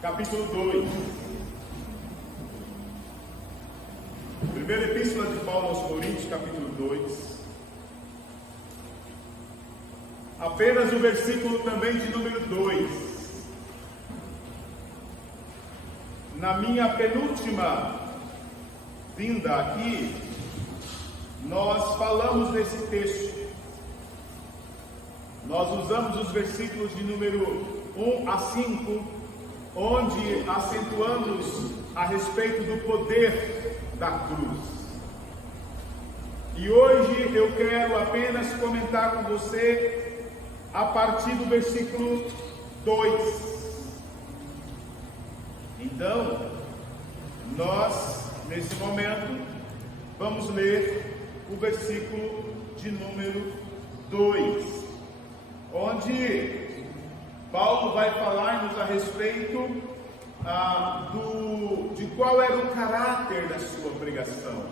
capítulo 2. Primeira epístola de Paulo aos Coríntios, capítulo 2. Apenas o versículo também de número 2. Na minha penúltima vinda aqui, nós falamos desse texto. Nós usamos os versículos de número 1 a 5, onde acentuamos a respeito do poder da cruz. E hoje eu quero apenas comentar com você a partir do versículo 2. Então, nós, nesse momento, vamos ler o versículo de número 2, onde Paulo vai falar-nos a respeito de qual era o caráter da sua pregação.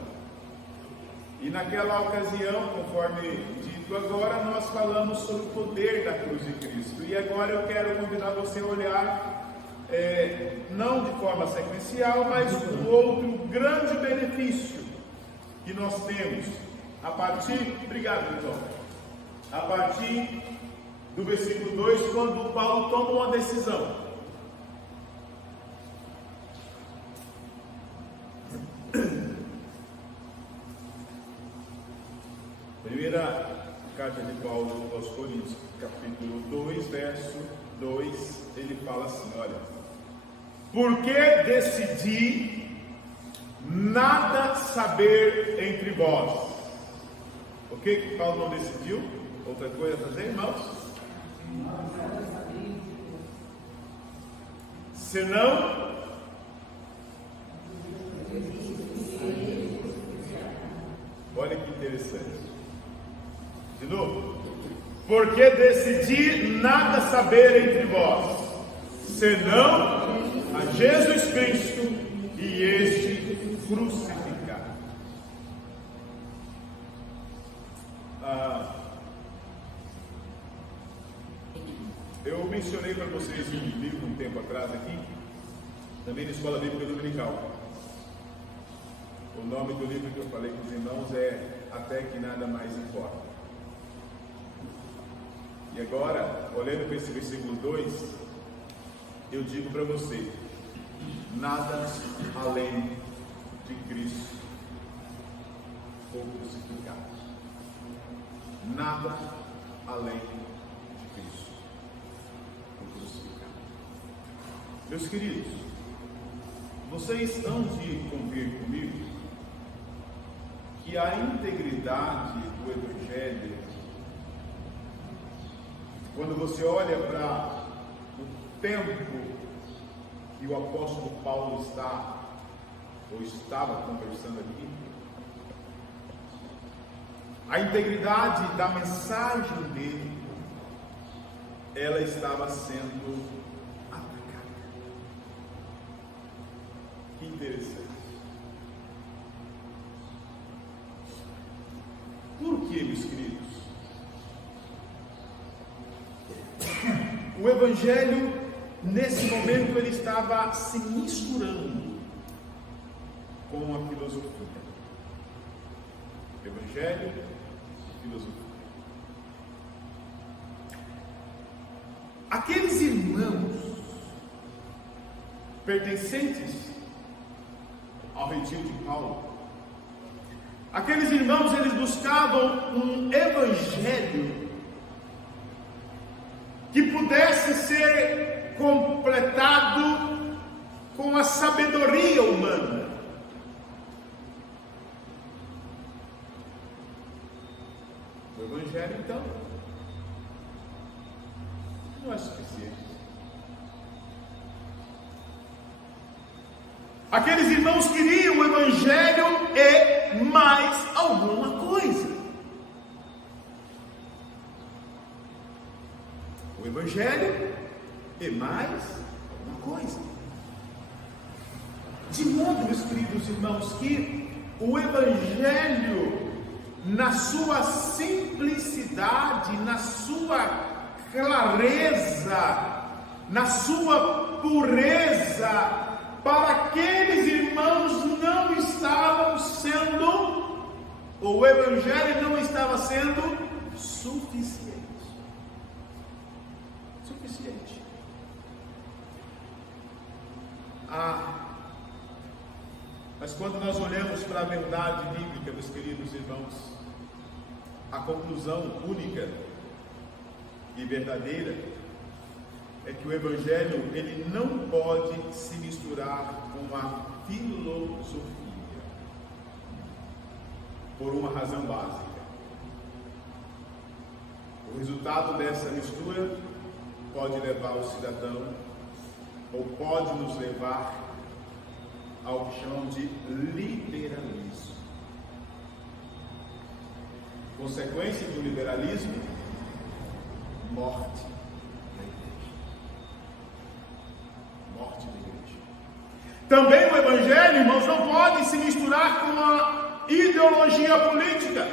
E naquela ocasião, conforme dito agora, nós falamos sobre o poder da cruz de Cristo. E agora eu quero convidar você a olhar, não de forma sequencial, mas um outro grande benefício que nós temos a partir, obrigado Vitor, a partir do versículo 2, quando Paulo toma uma decisão. Primeira carta de Paulo aos Coríntios, capítulo 2, verso 2, ele fala assim, olha: porque decidi nada saber entre vós. O que Paulo não decidiu? Outra coisa a fazer, irmãos? Senão olha que interessante. De novo. Porque decidi nada saber entre vós, senão a Jesus Cristo e este crucificado. Eu mencionei para vocês um livro um tempo atrás aqui, também na Escola Bíblica Dominical. O nome do livro que eu falei com os irmãos é Até que Nada Mais Importa. E agora, olhando para esse versículo 2, eu digo para você: nada além de Cristo ou crucificado. Nada além de Cristo ou crucificado. Meus queridos, vocês hão de convir comigo que a integridade do Evangelho, quando você olha para o tempo que o apóstolo Paulo estava conversando aqui, a integridade da mensagem dele, ela estava sendo atacada. Que interessante. Por que, meus queridos? O Evangelho, nesse momento, ele estava se misturando com a filosofia. Evangelho e filosofia. Aqueles irmãos pertencentes ao retiro de Paulo, aqueles irmãos, eles buscavam um evangelho que pudesse ser completado com a sabedoria humana. O evangelho, então, não é suficiente. Aqueles irmãos queriam o evangelho e mais alguma coisa. O evangelho e mais alguma coisa. De modo, meus queridos irmãos, que o evangelho, na sua simplicidade, na sua clareza, na sua pureza para aqueles irmãos não estavam sendo, o Evangelho não estava sendo suficiente. Mas quando nós olhamos para a verdade bíblica, meus queridos irmãos, a conclusão única e verdadeira é que o Evangelho ele não pode se misturar com a filosofia, por uma razão básica. O resultado dessa mistura pode levar o cidadão, ou pode nos levar ao que chamam de liberalismo. Consequência do liberalismo, morte da igreja. Morte da igreja. Também o Evangelho, irmãos, não pode se misturar com a ideologia política,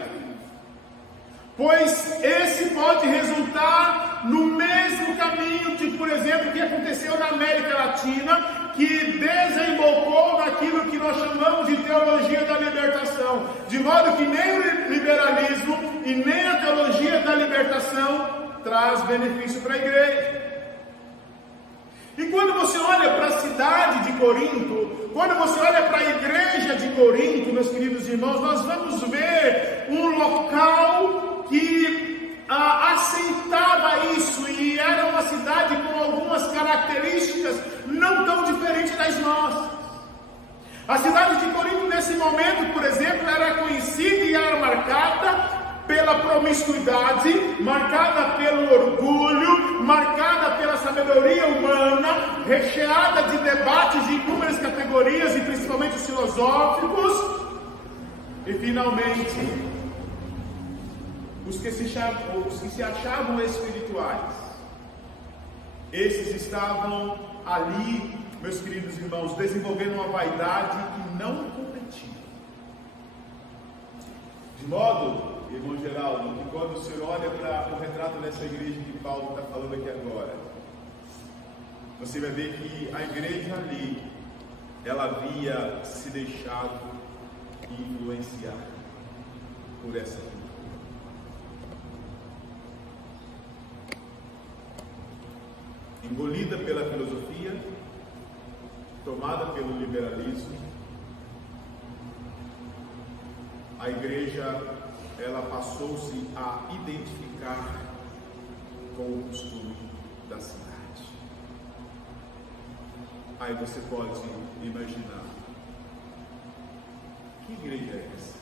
pois esse pode resultar no mesmo caminho de, por exemplo, que aconteceu na América Latina, que desembocou naquilo que nós chamamos de teologia da libertação, de modo que nem o liberalismo e nem a teologia da libertação traz benefício para a igreja. E quando você olha para a cidade de Corinto, quando você olha para a igreja de Corinto, meus queridos irmãos, nós vamos ver um local que aceitava isso, e era uma cidade com algumas características não tão diferentes das nossas. A cidade de Corinto, nesse momento, por exemplo, era conhecida e era marcada pela promiscuidade, marcada pelo orgulho, marcada pela sabedoria humana, recheada de debates de inúmeras categorias, e principalmente os filosóficos, e finalmente os que se achavam espirituais. Esses estavam ali, meus queridos irmãos, desenvolvendo uma vaidade que não competia. De modo, irmão Geraldo, que quando o senhor olha para o retrato dessa igreja que Paulo está falando aqui agora, você vai ver que a igreja ali, ela havia se deixado influenciar por essa cultura. Engolida pela filosofia, tomada pelo liberalismo, a igreja ela passou-se a identificar com o costume da cidade. Aí você pode imaginar, que igreja é essa?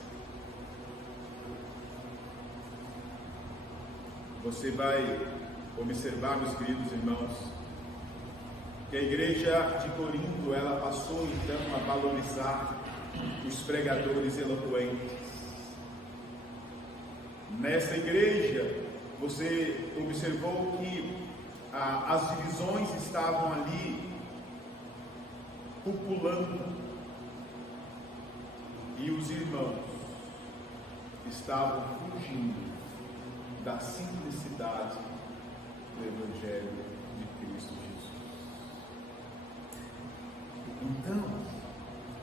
Você vai observar, meus queridos irmãos, que a igreja de Corinto, ela passou então a valorizar os pregadores eloquentes. Nessa igreja, você observou que as divisões estavam ali populando, e os irmãos estavam fugindo da simplicidade do Evangelho de Cristo Jesus. Então,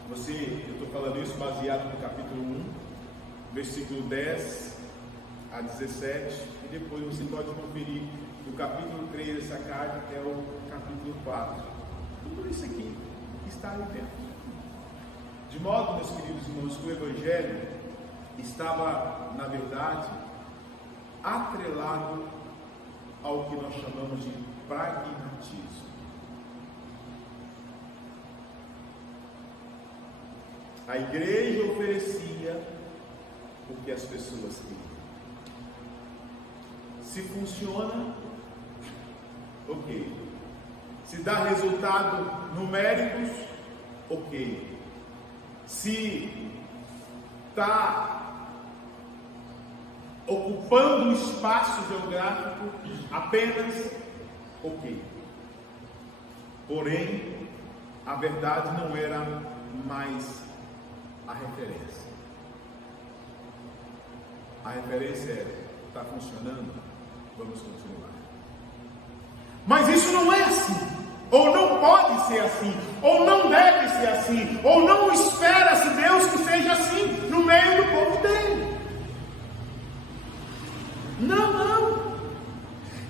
eu estou falando isso baseado no capítulo 1, versículo 10 a 17, e depois você pode conferir do capítulo 3 dessa carta até o capítulo 4. Tudo isso aqui está ali dentro. De modo, meus queridos irmãos, que o Evangelho estava, na verdade, atrelado ao que nós chamamos de pragmatismo. A igreja oferecia o que as pessoas queriam. Se funciona, ok. Se dá resultado numéricos, ok. Se está ocupando um espaço geográfico, apenas ok. Porém, a verdade não era mais a referência. A referência era: está funcionando? Vamos continuar. Mas isso não é assim. ou não pode ser assim, ou não deve ser assim, ou não espera-se Deus que seja assim no meio do povo dele. Não.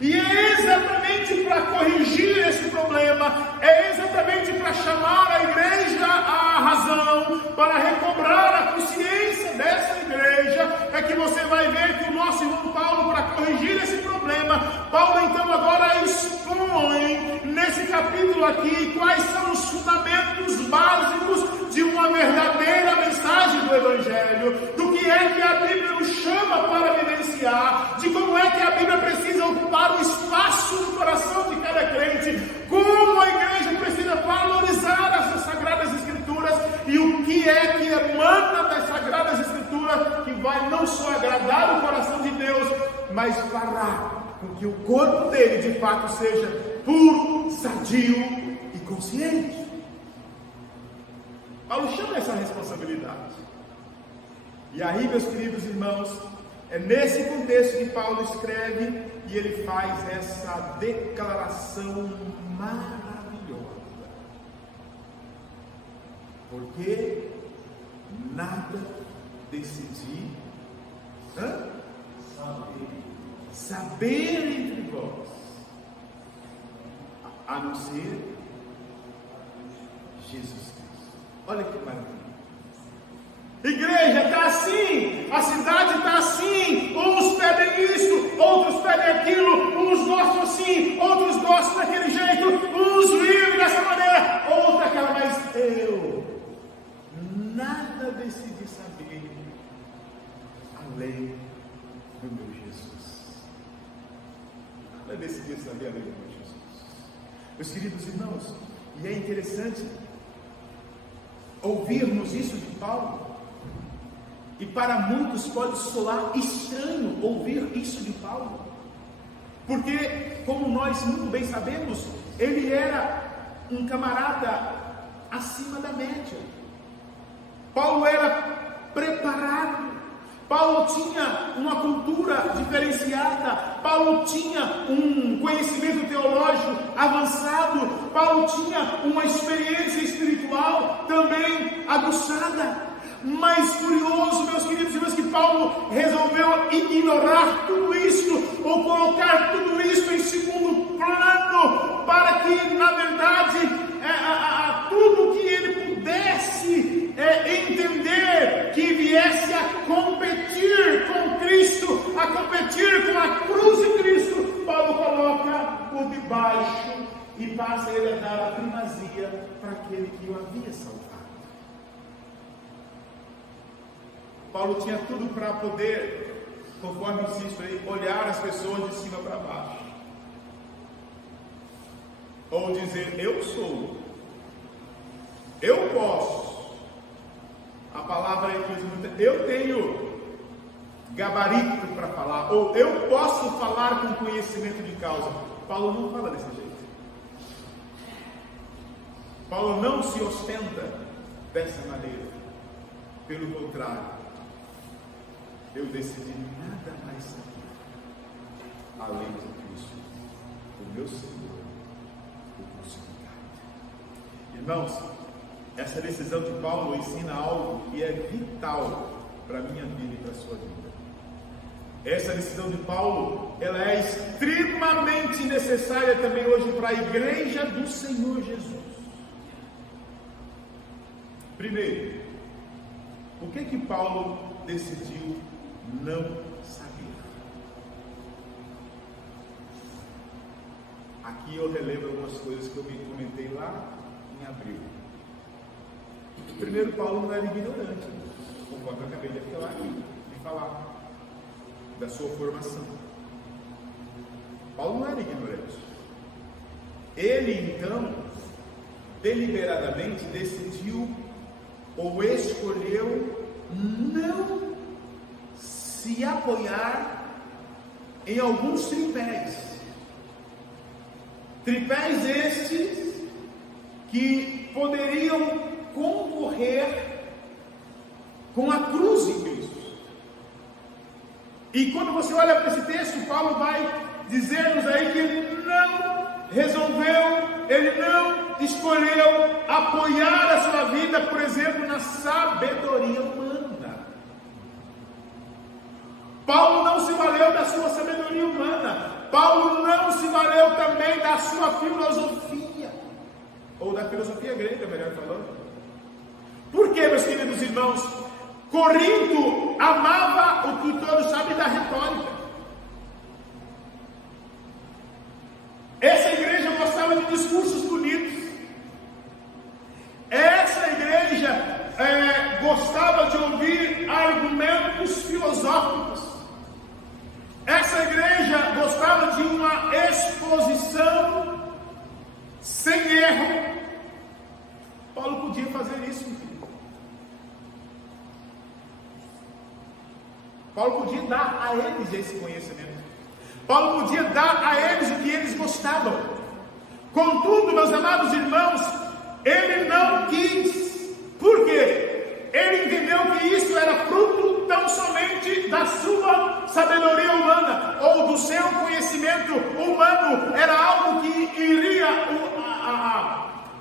E é exatamente para corrigir esse problema, é exatamente para chamar a igreja à razão, para recobrar a consciência dessa igreja, é que você vai ver que o nosso irmão Paulo, para corrigir esse problema, Paulo então agora expõe nesse capítulo aqui quais são os fundamentos básicos de uma verdadeira mensagem do Evangelho, do que é que a Bíblia nos chama para vivenciar, de como é que a Bíblia precisa ocupar o espaço no coração de cada crente, como a igreja precisa valorizar as Sagradas Escrituras e o que é que emana das Sagradas Escrituras que vai não só agradar o coração de Deus, mas fará com que o corpo dele de fato seja puro, sadio e consciente. Paulo chama essa responsabilidade. E aí, meus queridos irmãos, é nesse contexto que Paulo escreve e ele faz essa declaração maravilhosa. Porque nada decidi saber entre vós, a não ser Jesus Cristo. Olha que maravilha. Igreja está assim, a cidade está assim, uns pedem isso, outros pedem aquilo, uns gostam assim, outros gostam daquele jeito, uns vivem dessa maneira, outros daquela, mas eu nada decidi saber além do meu Jesus. Nada decidi saber além do meu Jesus. Meus queridos irmãos, e é interessante ouvirmos isso de Paulo. E para muitos pode soar estranho ouvir isso de Paulo, porque, como nós muito bem sabemos, ele era um camarada acima da média. Paulo era preparado, Paulo tinha uma cultura diferenciada, Paulo tinha um conhecimento teológico avançado, Paulo tinha uma experiência espiritual também aguçada. Mas curioso, meus queridos irmãos, que Paulo resolveu ignorar tudo isso, ou colocar tudo isso em segundo plano, para que, na verdade, tudo que ele pudesse entender, que viesse a competir com Cristo, a competir com a cruz de Cristo, Paulo coloca por debaixo e passa ele a dar a primazia para aquele que o havia salvado. Paulo tinha tudo para poder, conforme insisto aí, olhar as pessoas de cima para baixo. Ou dizer, eu sou, eu posso. A palavra aí que usa muito, eu tenho gabarito para falar, ou eu posso falar com conhecimento de causa. Paulo não fala desse jeito. Paulo não se ostenta dessa maneira. Pelo contrário, eu decidi nada mais saber além de Cristo, o meu Senhor, o crucificado. Irmãos, essa decisão de Paulo ensina algo que é vital para a minha vida e para a sua vida. Essa decisão de Paulo, ela é extremamente necessária também hoje para a igreja do Senhor Jesus. Primeiro, por que Paulo decidiu não saber? Aqui eu relembro algumas coisas que eu me comentei lá em abril. Primeiro, Paulo não era ignorante, conforme eu acabei de falar da sua formação. Paulo não era ignorante. Ele então deliberadamente decidiu ou escolheu não se apoiar em alguns tripés. Tripés estes que poderiam concorrer com a cruz de Cristo. E quando você olha para esse texto, Paulo vai dizer-nos aí que ele não resolveu ele não escolheu apoiar a sua vida, por exemplo, na sabedoria humana. Paulo não se valeu da sua sabedoria humana. Paulo não se valeu também da sua filosofia, ou da filosofia grega, melhor falando. Por quê, meus queridos irmãos? Corinto amava o que todos sabem da retórica. Essa igreja gostava de discursos bonitos. Essa igreja gostava de ouvir argumentos filosóficos. Essa igreja gostava de uma exposição sem erro. Paulo podia fazer isso, meu filho. Paulo podia dar a eles esse conhecimento. Paulo podia dar a eles o que eles gostavam. Contudo, meus amados irmãos, ele não quis. Por quê? Ele entendeu que isso era fruto tão somente da sua sabedoria humana, ou do seu conhecimento humano. Era algo que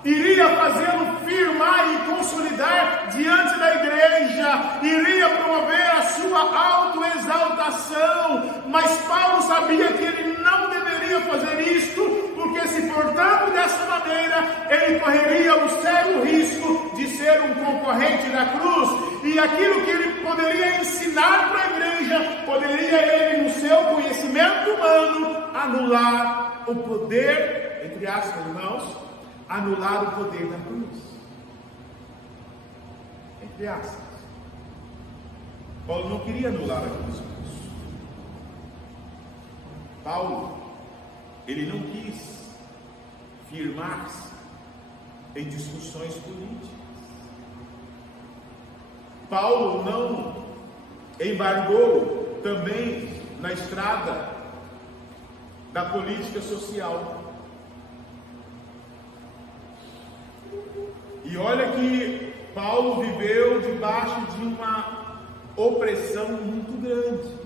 iria fazê-lo firmar e consolidar diante da igreja, iria promover a sua autoexaltação. Mas Paulo sabia que ele não deveria fazer isto, porque se portando dessa maneira, ele correria o sério risco de ser um concorrente da cruz, e aquilo que ele poderia ensinar para a igreja, poderia ele, no seu conhecimento humano, anular o poder, entre aspas, irmãos, anular o poder da cruz. Entre aspas. Paulo não queria anular a cruz. Paulo, ele não quis firmar-se em discussões políticas. Paulo não embargou também na estrada da política social. E olha que Paulo viveu debaixo de uma opressão muito grande.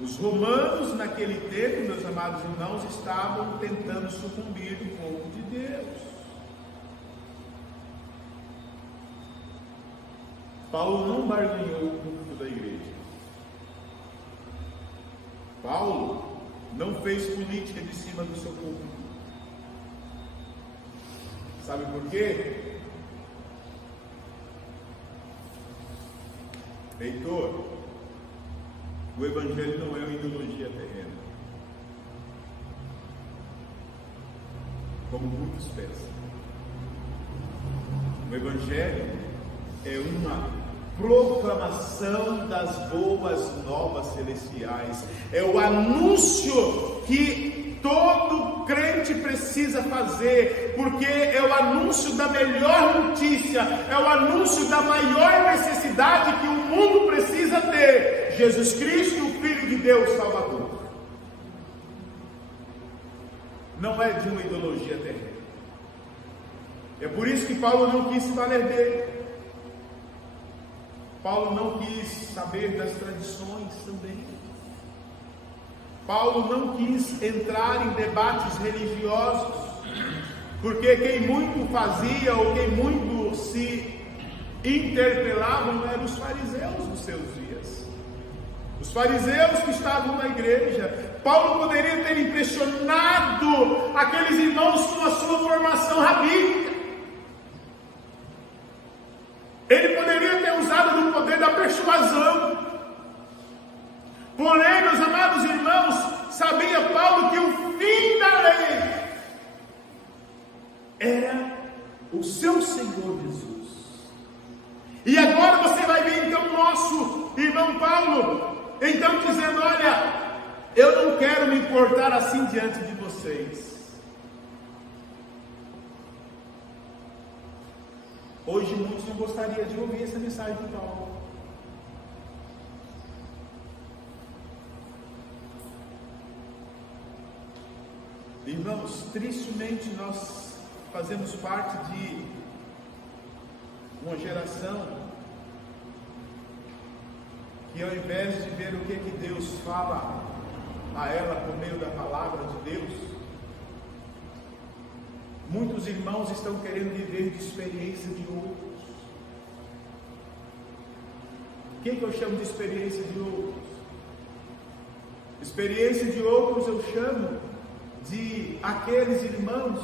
Os romanos naquele tempo, meus amados irmãos, estavam tentando sucumbir o povo de Deus. Paulo não barganhou o culto da igreja. Paulo não fez política de cima do seu povo. Sabe por quê? Heitor, o Evangelho não é uma ideologia terrena, como muitos pensam. O Evangelho é uma proclamação das boas novas celestiais, é o anúncio que todo crente precisa fazer, porque é o anúncio da melhor notícia, é o anúncio da maior necessidade que o mundo precisa ter: Jesus Cristo, o Filho de Deus Salvador. Não é de uma ideologia terrena. É por isso que Paulo não quis se valer dele. Paulo não quis saber das tradições também. Paulo não quis entrar em debates religiosos, porque quem muito fazia ou quem muito se interpelavam eram os fariseus dos seus dias. Os fariseus que estavam na igreja. Paulo poderia ter impressionado aqueles irmãos com a sua formação rabínica. Ele poderia ter usado do poder da persuasão. Porém, meus amados irmãos, sabia Paulo que o fim da lei era o seu Senhor Jesus. E agora você vai ver então nosso irmão Paulo, então dizendo: olha, eu não quero me importar assim diante de vocês. Hoje muitos não gostariam de ouvir essa mensagem de Paulo. Irmãos, tristemente nós fazemos parte de uma geração que, ao invés de ver o que Deus fala a ela por meio da palavra de Deus, muitos irmãos estão querendo viver de experiência de outros. O que eu chamo de experiência de outros? Experiência de outros eu chamo de aqueles irmãos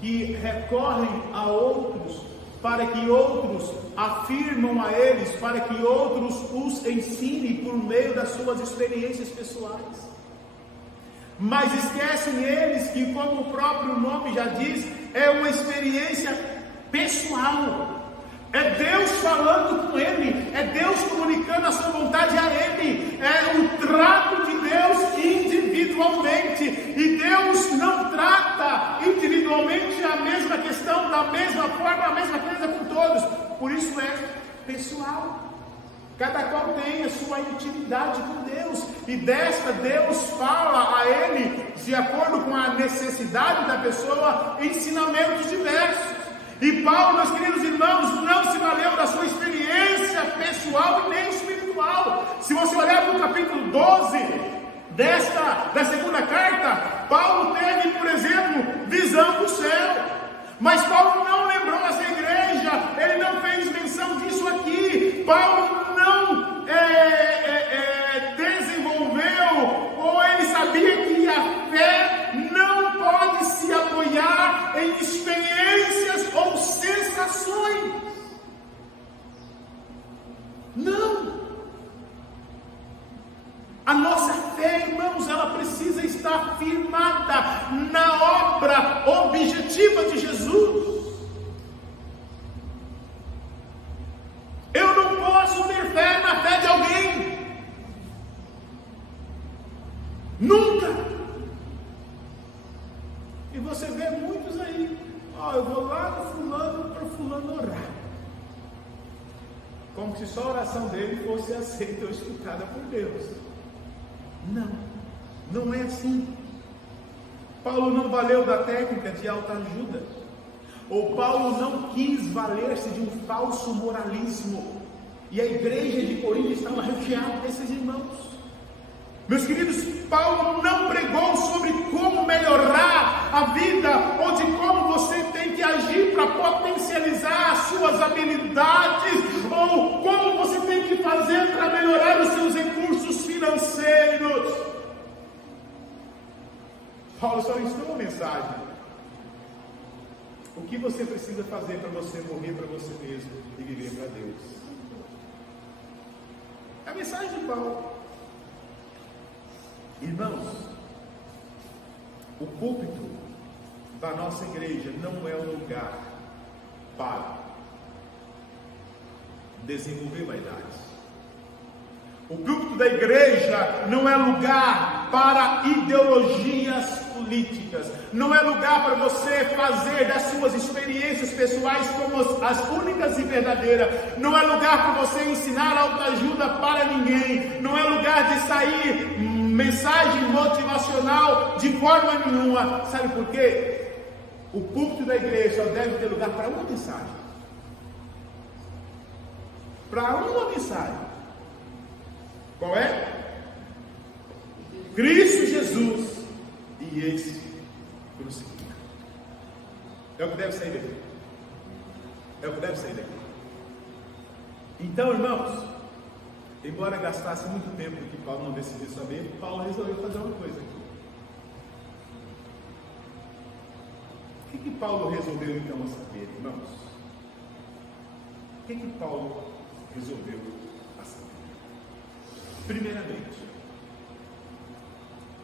que recorrem a outros para que outros afirmam a eles, para que outros os ensinem por meio das suas experiências pessoais. Mas esquecem eles que, como o próprio nome já diz, é uma experiência pessoal. É Deus falando com ele, é Deus comunicando a sua vontade a ele, é o trato de Deus individualmente, e Deus não trata individualmente a mesma questão, da mesma forma, a mesma coisa com todos, por isso é pessoal. Cada qual tem a sua intimidade com Deus, e desta Deus fala a ele, de acordo com a necessidade da pessoa, ensinamentos diversos. E Paulo, meus queridos irmãos, não se valeu da sua experiência pessoal e nem espiritual. Se você olhar para o capítulo 12 da segunda carta, Paulo teve, por exemplo, visão do céu. Mas Paulo não lembrou essa igreja, ele não fez menção disso aqui. Paulo não desenvolveu, ou ele sabia que a fé não pode se apoiar em experiências ou sensações. Não. A nossa fé, irmãos, ela precisa estar firmada na obra objetiva de Jesus. Eu não posso ter fé na fé de alguém. Nunca. E você vê muitos aí, eu vou lá no fulano para o fulano orar. Como se só a oração dele fosse aceita ou escutada por Deus. Não, não é assim. Paulo não valeu da técnica de autoajuda. Ou Paulo não quis valer-se de um falso moralismo. E a igreja de Corinto estava recheada desses irmãos. Meus queridos, Paulo não pregou sobre como melhorar a vida, ou de como você tem que agir para potencializar as suas habilidades, ou como você tem que fazer para melhorar os seus recursos financeiros. Paulo só ensinou uma mensagem: o que você precisa fazer para você morrer para você mesmo e viver para Deus. É a mensagem de Paulo. Irmãos, o púlpito da nossa igreja não é um lugar para desenvolver vaidades. O púlpito da igreja não é lugar para ideologias políticas. Não é lugar para você fazer das suas experiências pessoais como as únicas e verdadeiras. Não é lugar para você ensinar autoajuda para ninguém. Não é lugar de sair mensagem motivacional de forma nenhuma. Sabe por quê? O púlpito da igreja só deve ter lugar para uma mensagem. Para uma mensagem. Qual é? Cristo Jesus e esse crucificado. É o que deve sair daqui. É o que deve sair daqui. Então, irmãos, embora gastasse muito tempo que Paulo não decidiu saber, Paulo resolveu fazer uma coisa aqui. O que Paulo resolveu então a saber, irmãos? O que Paulo resolveu a saber? Primeiramente,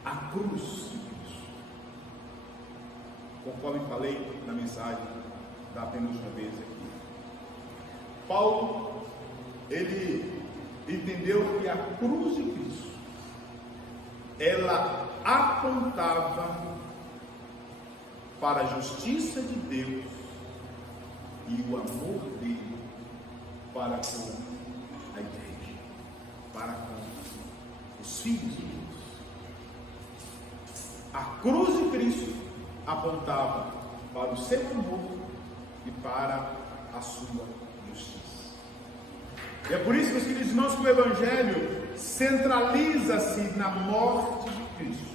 a cruz de Cristo. Conforme falei na mensagem da penúltima vez aqui, Paulo, ele entendeu que a cruz de Cristo, ela apontava para a justiça de Deus e o amor dele para com a igreja, para com os filhos de Deus. A cruz de Cristo apontava para o seu amor e para a sua justiça. E é por isso, meus queridos irmãos, que o Evangelho centraliza-se na morte de Cristo.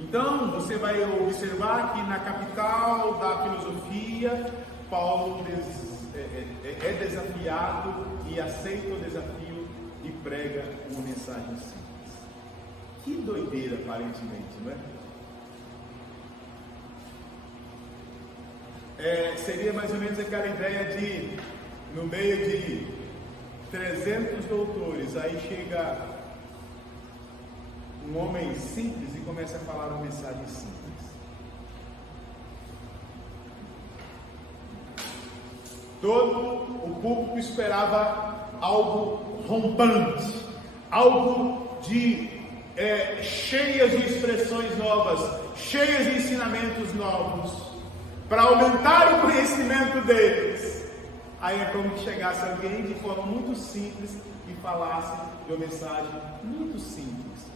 Então, você vai observar que na capital da filosofia, Paulo é desafiado e aceita o desafio e prega uma mensagem simples. Que doideira, aparentemente, não é? Seria mais ou menos aquela ideia de, no meio de 300 doutores, aí chega um homem simples e começa a falar uma mensagem simples. Todo o público esperava algo rompante, algo cheias de expressões novas, cheias de ensinamentos novos, para aumentar o conhecimento deles. Aí é como que chegasse alguém de forma muito simples e falasse de uma mensagem muito simples.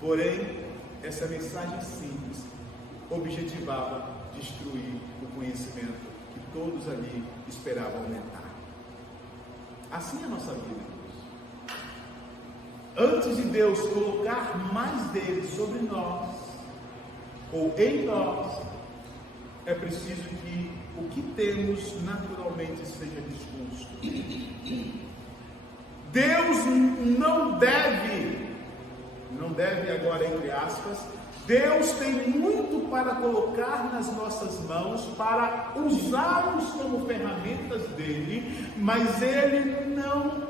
Porém, essa mensagem simples objetivava destruir o conhecimento que todos ali esperavam aumentar. Assim é a nossa vida, Deus. Antes de Deus colocar mais dele sobre nós, ou em nós, é preciso que o que temos naturalmente seja disposto. Deus não deve agora entre aspas, Deus tem muito para colocar nas nossas mãos, para usá-los como ferramentas dele, mas Ele não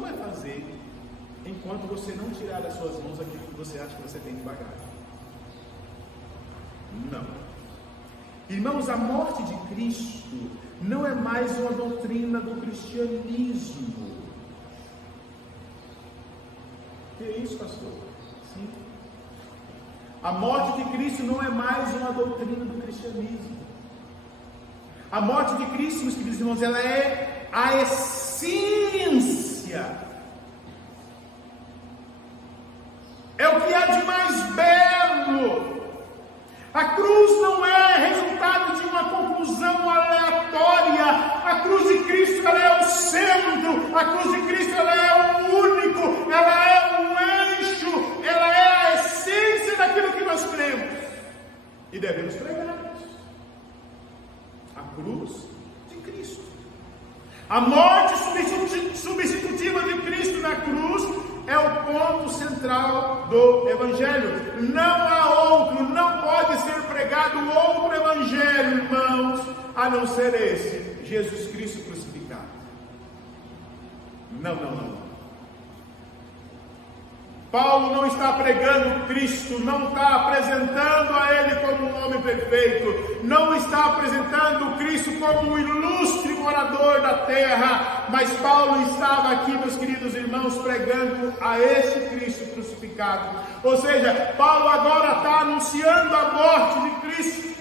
vai fazer enquanto você não tirar das suas mãos aquilo que você acha que você tem que pagar. Não. Irmãos, a morte de Cristo não é mais uma doutrina do cristianismo. Que é isso, pastor? Sim. A morte de Cristo não é mais uma doutrina do cristianismo. A morte de Cristo, meus queridos irmãos, ela é a essência. É o que há de mais belo. A cruz não é resultado de uma conclusão aleatória. A cruz de Cristo, ela é o centro. A cruz de Cristo, ela é o único. Ela é o eixo. Ela é a essência daquilo que nós cremos. E devemos pregar isso. A cruz de Cristo. A morte substitutiva de Cristo na cruz é o ponto central do Evangelho. Não há outro, não pode ser pregado outro Evangelho, irmãos, a não ser esse, Jesus Cristo crucificado. Não. Paulo não está pregando Cristo, não está apresentando a Ele como um homem perfeito, não está apresentando Cristo como um ilustre morador da terra, mas Paulo estava aqui, meus queridos irmãos, pregando a este Cristo crucificado. Ou seja, Paulo agora está anunciando a morte de Cristo.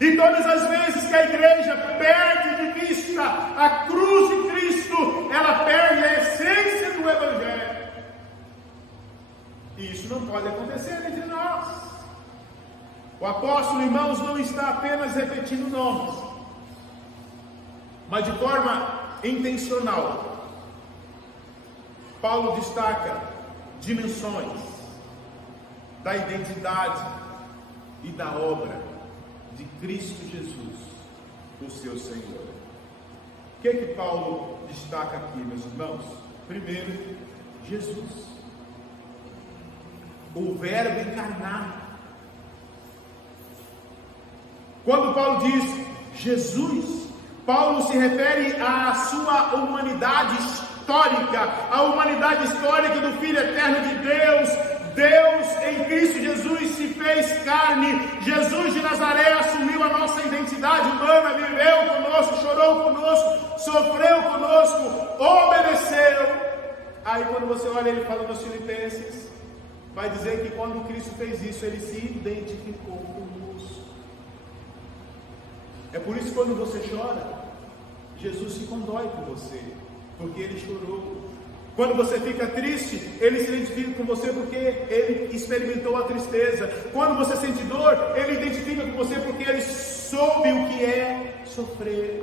E todas as vezes que a igreja perde de vista a cruz de Cristo, ela perde a essência do Evangelho. E isso não pode acontecer entre nós. O apóstolo, irmãos, não está apenas repetindo nomes, mas de forma intencional. Paulo destaca dimensões da identidade e da obra de Cristo Jesus, o seu Senhor. O que Paulo destaca aqui, meus irmãos? Primeiro, Jesus, o Verbo encarnado. Quando Paulo diz Jesus, Paulo se refere à sua humanidade histórica, a humanidade histórica do Filho eterno de Deus. Deus em Cristo Jesus se fez carne. Jesus de Nazaré assumiu a nossa identidade humana, viveu conosco, chorou conosco, sofreu conosco, obedeceu. Aí quando você olha ele falando aos Filipenses, vai dizer que quando Cristo fez isso, Ele se identificou conosco. É por isso que quando você chora, Jesus se condói com você, porque Ele chorou. Quando você fica triste, Ele se identifica com você porque Ele experimentou a tristeza. Quando você sente dor, Ele identifica com você porque Ele soube o que é sofrer.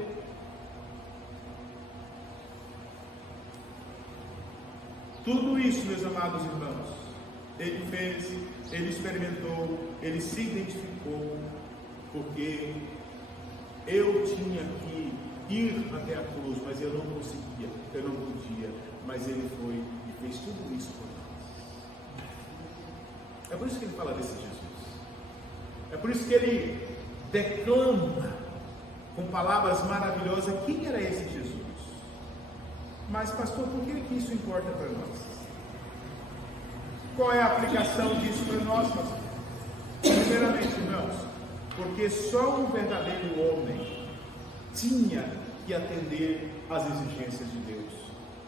Tudo isso, meus amados irmãos, ele fez, ele experimentou, ele se identificou, porque eu tinha que ir até a cruz, mas eu não conseguia, eu não podia, mas ele foi e fez tudo isso por nós. É por isso que ele fala desse Jesus. É por isso que ele declama com palavras maravilhosas quem era esse Jesus. Mas, pastor, por que isso importa para nós? Qual é a aplicação disso para nós, pastor? Primeiramente, irmãos, porque só um verdadeiro homem tinha que atender às exigências de Deus.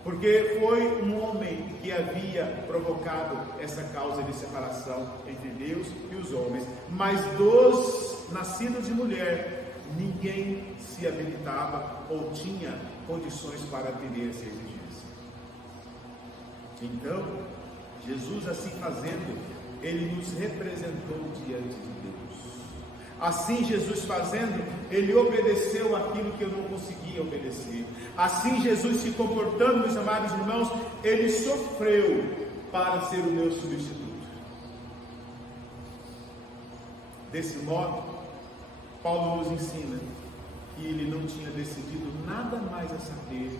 Porque foi um homem que havia provocado essa causa de separação entre Deus e os homens. Mas dos nascidos de mulher, ninguém se habilitava ou tinha condições para atender essa exigência. Então, Jesus, assim fazendo, ele nos representou diante de Deus. Assim, Jesus fazendo, ele obedeceu aquilo que eu não conseguia obedecer. Assim, Jesus se comportando, meus amados irmãos, ele sofreu para ser o meu substituto. Desse modo, Paulo nos ensina que ele não tinha decidido nada mais a saber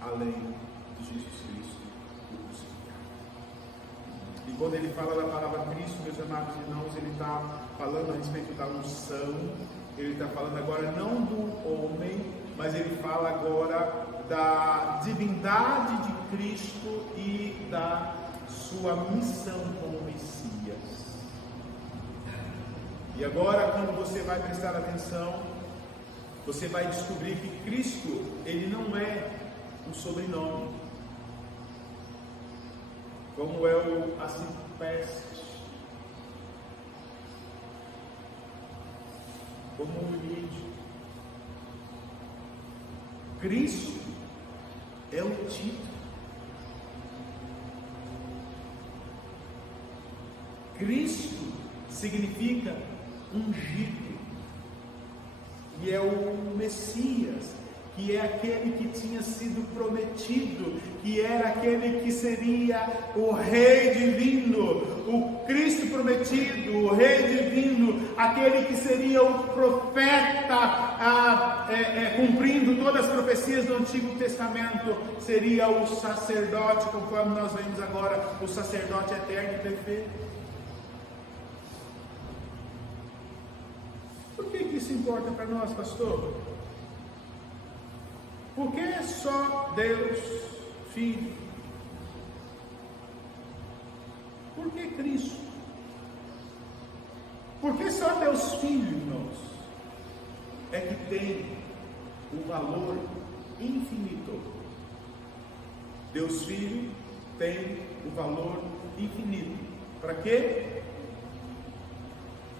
além de Jesus Cristo, o crucificado. E quando ele fala da palavra Cristo, meus amados irmãos, ele está falando a respeito da unção, ele está falando agora não do homem, mas ele fala agora da divindade de Cristo e da sua missão como Messias. E agora, quando você vai prestar atenção, você vai descobrir que Cristo, ele não é um sobrenome, como é o Assipeste, como o Lídio. Cristo é um título. Cristo significa ungido, e é o Messias, que é aquele que tinha sido prometido, que era aquele que seria o Rei divino, o Cristo prometido, o Rei divino, aquele que seria o profeta, cumprindo todas as profecias do Antigo Testamento, seria o sacerdote, conforme nós vemos agora, o sacerdote eterno e perfeito. Por que isso importa para nós, pastor? Por que só Deus Filho? Por que Cristo? Por que só Deus Filho, irmãos? É que tem um valor infinito. Deus Filho tem um valor infinito. Para quê?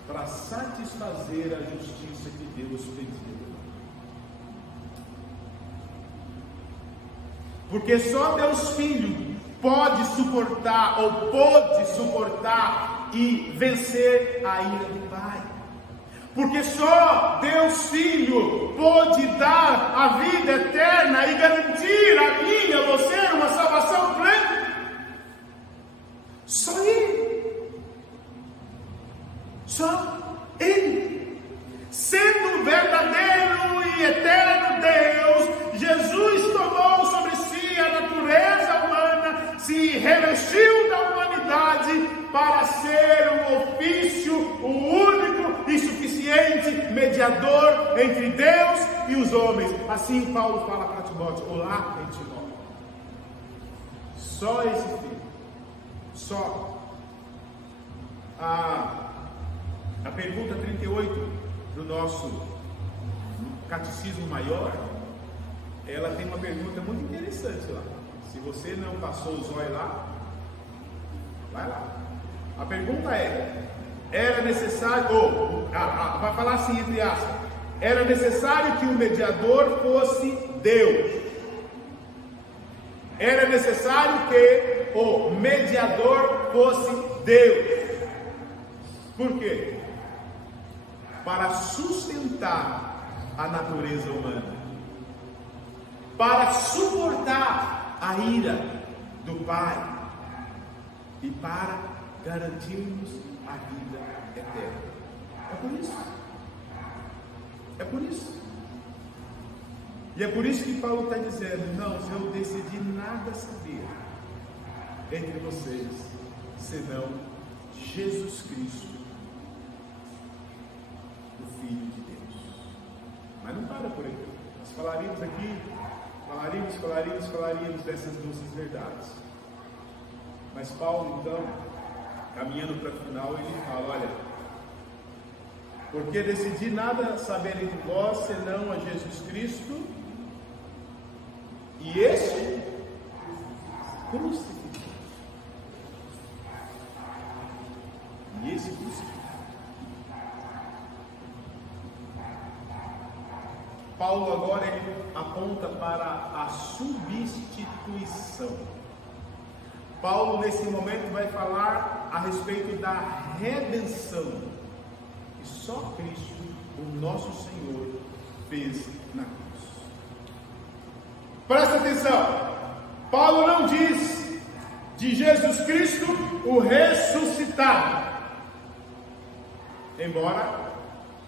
Para satisfazer a justiça que Deus pediu. Porque só Deus Filho pode suportar ou pôde suportar e vencer a ira do Pai. Porque só Deus Filho pôde dar a vida eterna e garantir a mim e a você uma salvação plena. Só Ele. Só Ele. Sendo verdadeiro e eterno Deus, Jesus tomou sobre si a natureza humana, se revestiu da humanidade para ser um ofício, o único e suficiente mediador entre Deus e os homens. Assim Paulo fala para Timóteo: olá em Timóteo. Só esse filho, só. A pergunta 38 do nosso Catecismo Maior, ela tem uma pergunta muito interessante lá. Se você não passou o zóio lá, vai lá. A pergunta era necessário, vai falar assim entre aspas, era necessário que o mediador fosse Deus. Era necessário que o mediador fosse Deus. Por quê? Para sustentar a natureza humana, para suportar a ira do Pai, e para garantirmos a vida eterna. É por isso. É por isso. E é por isso que Paulo está dizendo: irmãos, eu decidi nada saber entre vocês, senão Jesus Cristo, o Filho de Deus. Mas não para por aí. Nós falaríamos aqui, falaríamos dessas doces verdades. Mas Paulo, então, caminhando para o final, ele fala: olha, porque decidi nada saber entre vós, senão a Jesus Cristo, e este crucificado. E esse crucificado. Paulo agora ele aponta para a substituição. Paulo nesse momento vai falar a respeito da redenção que só Cristo, o nosso Senhor, fez na cruz. Presta atenção, Paulo não diz de Jesus Cristo o ressuscitado, embora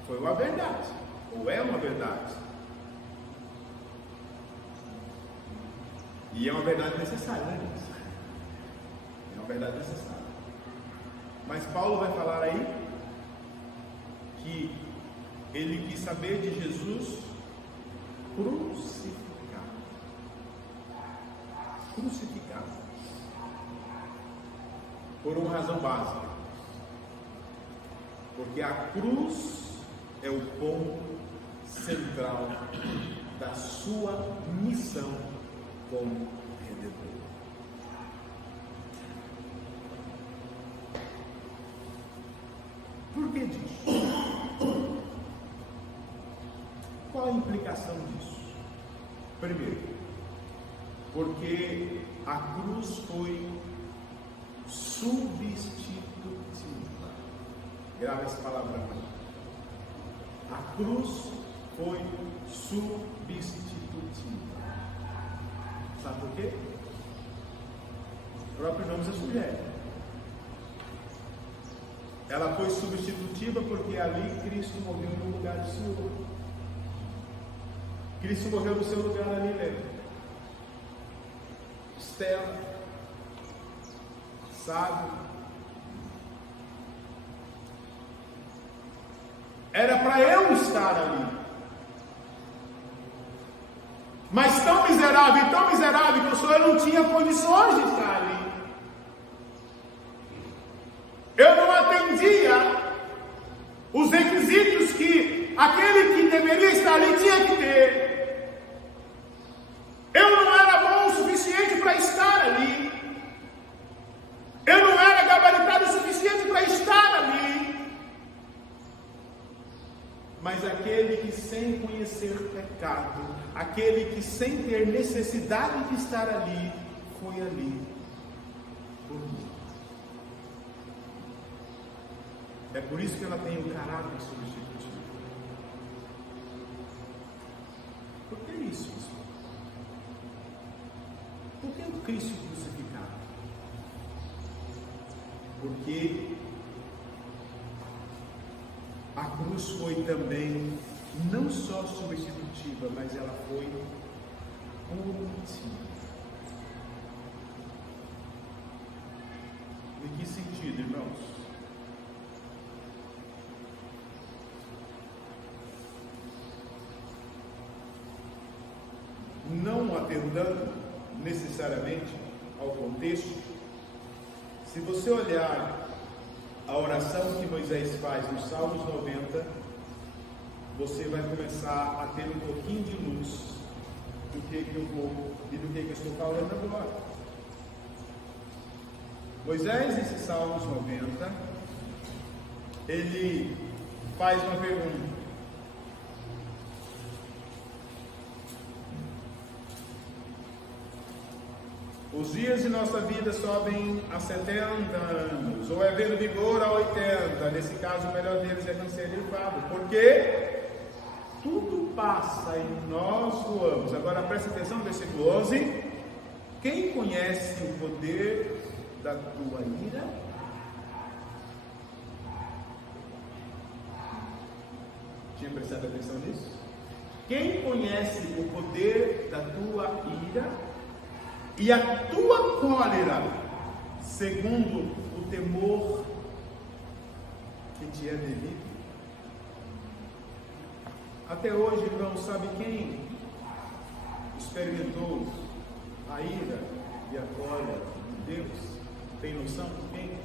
foi uma verdade, ou é uma verdade, e é uma verdade necessária, né? É uma verdade necessária. Mas Paulo vai falar aí que ele quis saber de Jesus crucificado. Por uma razão básica. Porque a cruz é o ponto central da sua missão como Redentor. Por que disso? Qual a implicação disso? Primeiro, porque a cruz foi substitutiva. Grava essa palavra aqui. A cruz foi substitutiva. Sabe por quê? O próprio nome já sugere. Ela foi substitutiva porque ali Cristo morreu no lugar do Senhor. Cristo morreu no seu lugar ali, lembra? Estela, sábio. Era para eu estar ali. Mas tão miserável que eu sou, eu não tinha condições de estar ali. Eu não atendia os requisitos que aquele que deveria estar ali tinha que ter. Eu não era bom o suficiente para estar ali. Eu não era gabaritado o suficiente para estar ali. Mas aquele que sem conhecer pecado, aquele que sem ter necessidade de estar ali, foi ali por mim. É por isso que ela tem um caráter substitutivo. Por que isso, pessoal? Por que o Cristo crucificado? Porque a cruz foi também não só substitutiva, mas ela foi punitiva. Em que sentido, irmãos? Não atendendo necessariamente ao contexto, se você olhar a oração que Moisés faz nos Salmos 90, você vai começar a ter um pouquinho de luz do que eu vou e do que eu estou falando agora. Moisés, nesses Salmos 90, ele faz uma pergunta. Os dias de nossa vida sobem a 70 anos, ou é vendo vigor a 80, nesse caso o melhor deles é cancerífado, porque tudo passa e nós voamos. Agora presta atenção no versículo 11, quem conhece o poder da tua ira? Tinha prestado atenção nisso? Quem conhece o poder da tua ira e a tua cólera, segundo o temor que te é devido? Até hoje, irmão, sabe quem experimentou a ira e a cólera de Deus? Tem noção de quem?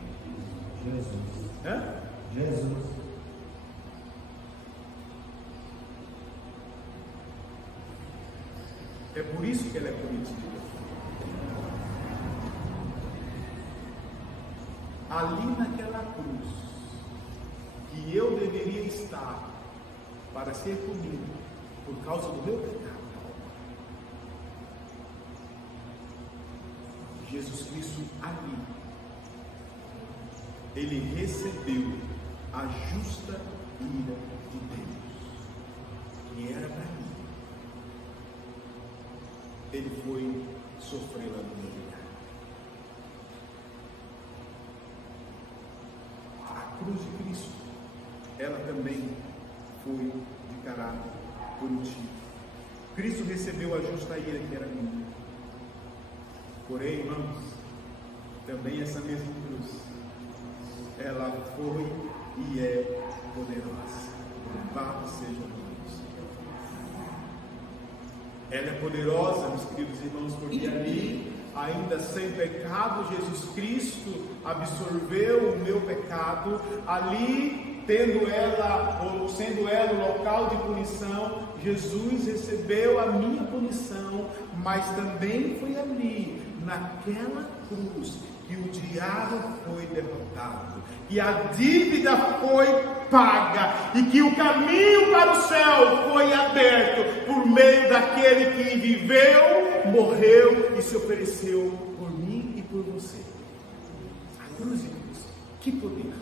Jesus. Hã? Jesus. É por isso que ela é punitiva. Ali naquela cruz, que eu deveria estar para ser punido por causa do meu pecado, Jesus Cristo ali, Ele recebeu a justa ira de Deus, que era para mim. Ele foi sofrer lá no meu lugar. A cruz de Cristo, ela também foi de caráter punitivo. Cristo recebeu a justa ira que era minha. Porém, irmãos, também essa mesma cruz, ela foi e é poderosa. Louvado seja Deus. Ela é poderosa, meus queridos irmãos, porque ali, ainda sem pecado, Jesus Cristo absorveu o meu pecado. Ali, tendo ela, ou sendo ela o local de punição, Jesus recebeu a minha punição, mas também foi ali, naquela cruz, que o diabo foi derrotado, que a dívida foi paga e que o caminho para o céu foi aberto por meio daquele que viveu, morreu e se ofereceu por mim e por você. A cruz de Cristo, que poder!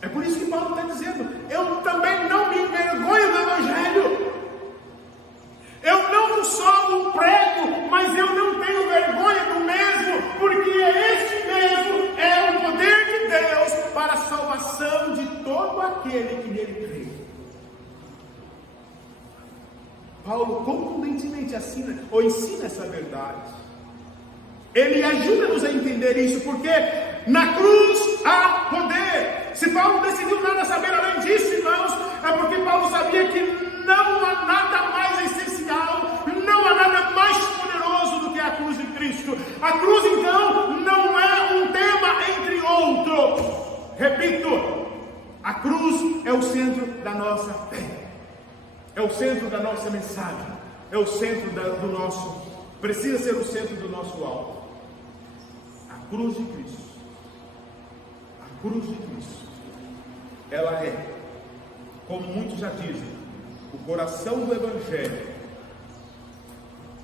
É por isso que Paulo está dizendo: eu também não me envergonho do Evangelho. Eu não só o prego, mas eu não tenho vergonha do mesmo, porque este mesmo é o poder de Deus para a salvação de todo aquele que nele crê. Paulo contundentemente ensina essa verdade. Ele ajuda-nos a entender isso, porque na cruz há poder. Se Paulo decidiu nada saber além disso, irmãos, é porque Paulo sabia que não há nada mais essencial, não há nada mais poderoso do que a cruz de Cristo. A cruz, então, não é um tema entre outros. Repito, a cruz é o centro da nossa fé, é o centro da nossa mensagem, é o centro do nosso, precisa ser o centro do nosso alvo. A cruz de Cristo, a cruz de Cristo, ela é, como muitos já dizem, o coração do Evangelho.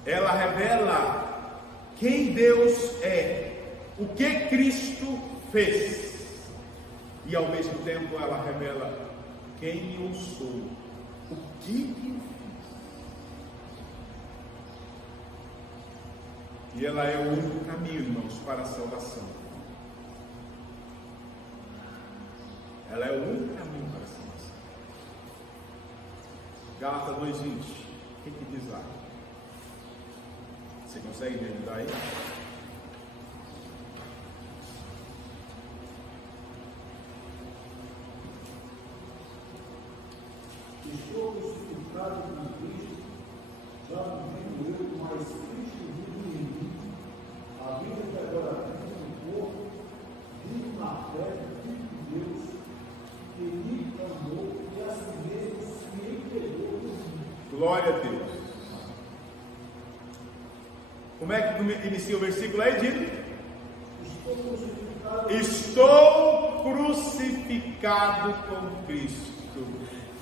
Ela revela quem Deus é, o que Cristo fez, e ao mesmo tempo ela revela quem eu sou, o que eu fiz. E ela é o único caminho, irmãos, para a salvação. Ela é o único caminho para a salvação. Gálatas 2:20, o que diz lá? Você consegue me ajudar aí? Estou crucificado com Cristo, já não vivo eu, mas Cristo vive em mim. A vida que agora vivo no corpo, vivo na fé do Filho de Deus, que me amou e a si mesmo se entregou por mim. Glória a Deus. Como é que inicia o versículo aí, Dino? Estou crucificado com Cristo,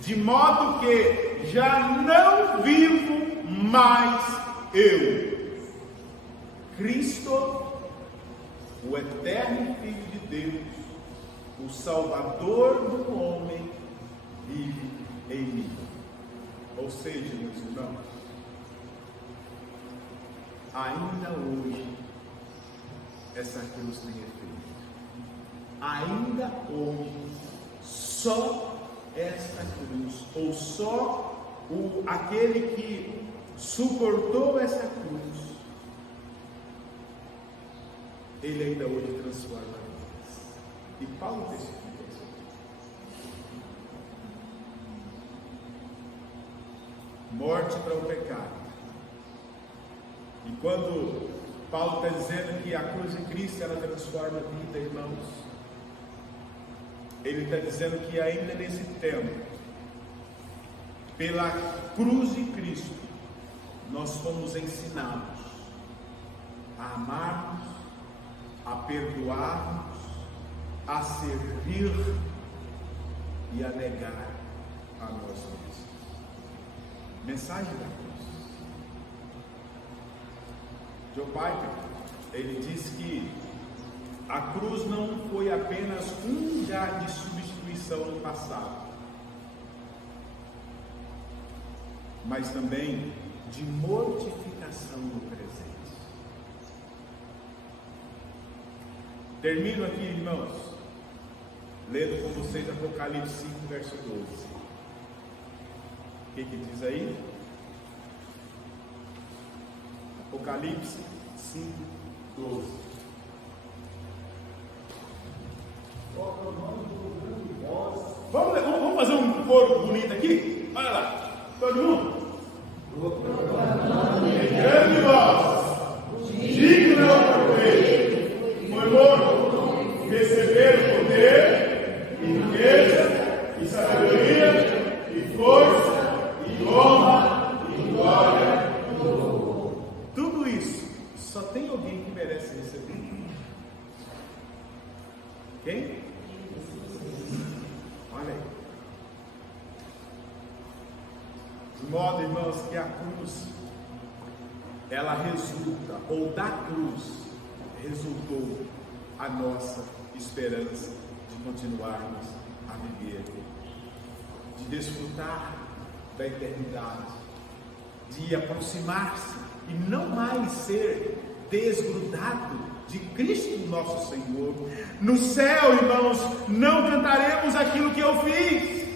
de modo que já não vivo mais eu. Cristo, o eterno Filho de Deus, o Salvador do homem, vive em mim. Ou seja, meus irmãos, ainda hoje essa cruz tem efeito. Ainda hoje, só esta cruz, ou só aquele que suportou essa cruz, ele ainda hoje transforma vidas. E Paulo testifica isso. Morte para o pecado. E quando Paulo está dizendo que a cruz de Cristo ela transforma a vida, irmãos, ele está dizendo que ainda nesse tempo, pela cruz de Cristo, nós fomos ensinados a amarmos, a perdoarmos, a servir e a negar a nós mesmos. Mensagem da cruz. Joe Piper, ele diz que a cruz não foi apenas um lugar de substituição no passado, mas também de mortificação no presente. Termino aqui, irmãos, lendo com vocês Apocalipse 5, verso 12. O que diz aí? Apocalipse 5, 12. Vamos fazer um coro bonito aqui? Olha lá, todo mundo. Grande voz, digno é o Cordeiro, foi morto, receber poder, e riqueza, e sabedoria, e força, e honra, e glória. Tudo isso, só tem alguém que merece receber. Quem? Olha aí. De modo, irmãos, que a cruz, ela resulta, ou da cruz, resultou a nossa esperança de continuarmos a viver, de desfrutar da eternidade, de aproximar-se e não mais ser desgrudado de Cristo nosso Senhor. No céu, irmãos, não cantaremos aquilo que eu fiz.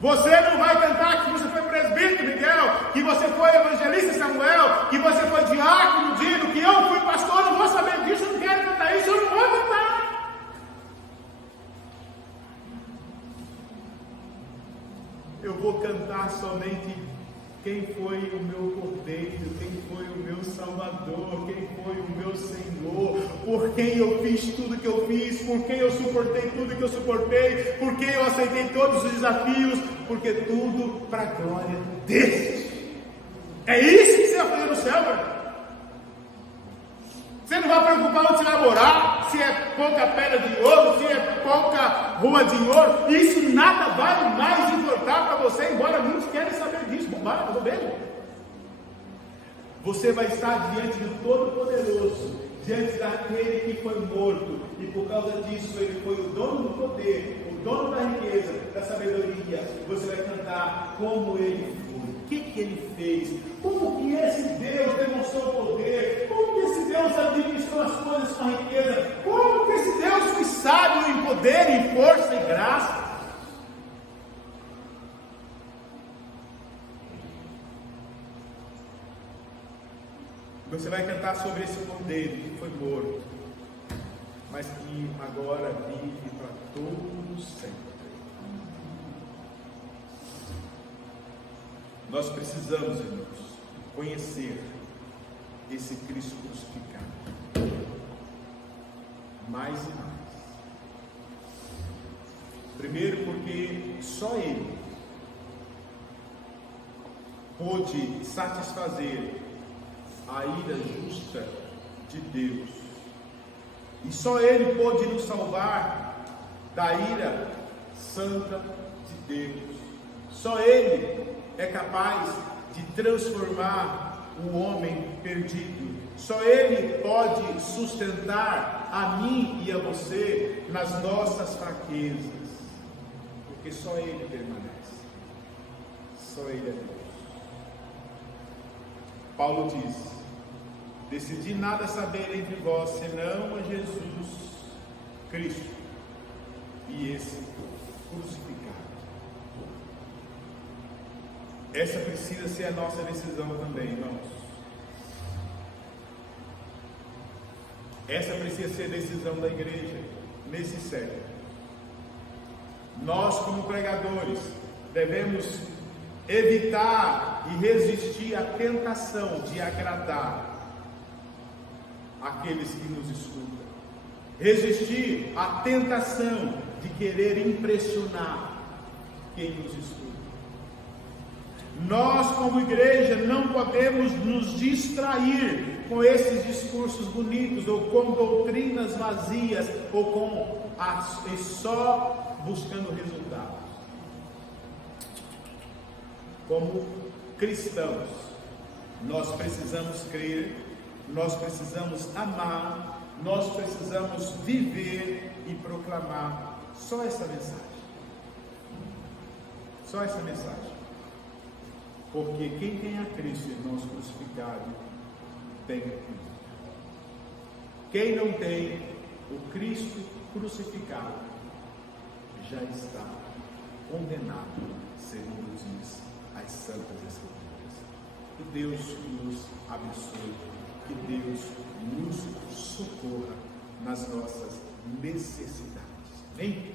Você não vai cantar que você foi presbítero Miguel, que você foi evangelista Samuel, que você foi diácono Dino, que eu fui pastor. Não vou saber disso, eu não quero cantar isso, eu não vou cantar. Eu vou cantar somente quem foi o meu Cordeiro, quem foi o meu Salvador, quem foi o meu Senhor, por quem eu fiz tudo que eu fiz, por quem eu suportei tudo que eu suportei, por quem eu aceitei todos os desafios, porque tudo para a glória dele. É isso que você vai fazer no céu, meu. Você não vai preocupar onde você vai morar, se é pouca pedra de ouro, se é pouca rua de ouro. Isso nada vai mais importar para você, embora muitos querem saber disso. Bobagem, bobeira. Você vai estar diante do Todo-Poderoso, diante daquele que foi morto, e por causa disso ele foi o dono do poder, o dono da riqueza, da sabedoria. Você vai cantar como ele foi, o que ele fez, como que esse Deus demonstrou poder, como que esse Deus administrou as coisas com a riqueza, como que esse Deus foi sábio em poder, em força e graça. Você vai cantar sobre esse Cordeiro que foi morto, mas que agora vive para todo sempre. Nós precisamos, irmãos, conhecer esse Cristo crucificado mais e mais. Primeiro, porque só Ele pôde satisfazer a ira justa de Deus, e só Ele pôde nos salvar da ira santa de Deus. Só Ele é capaz de transformar o homem perdido. Só Ele pode sustentar a mim e a você nas nossas fraquezas, porque só Ele permanece. Só Ele é Deus. Paulo diz: decidi nada saber entre vós, senão a Jesus Cristo e esse crucificado. Essa precisa ser a nossa decisão também, irmãos. Essa precisa ser a decisão da igreja nesse século. Nós, como pregadores, devemos evitar e resistir à tentação de agradar aqueles que nos escutam. Resistir à tentação de querer impressionar quem nos escuta. Nós, como igreja, não podemos nos distrair com esses discursos bonitos, ou com doutrinas vazias, ou com só buscando resultados. Como cristãos, nós precisamos crer, nós precisamos amar, nós precisamos viver e proclamar só essa mensagem. Só essa mensagem. Porque quem tem a Cristo, irmãos, crucificado, tem a Cristo. Quem não tem o Cristo crucificado, já está condenado, segundo diz as Santas Escrituras. Que Deus nos abençoe, que Deus nos socorra nas nossas necessidades. Amém?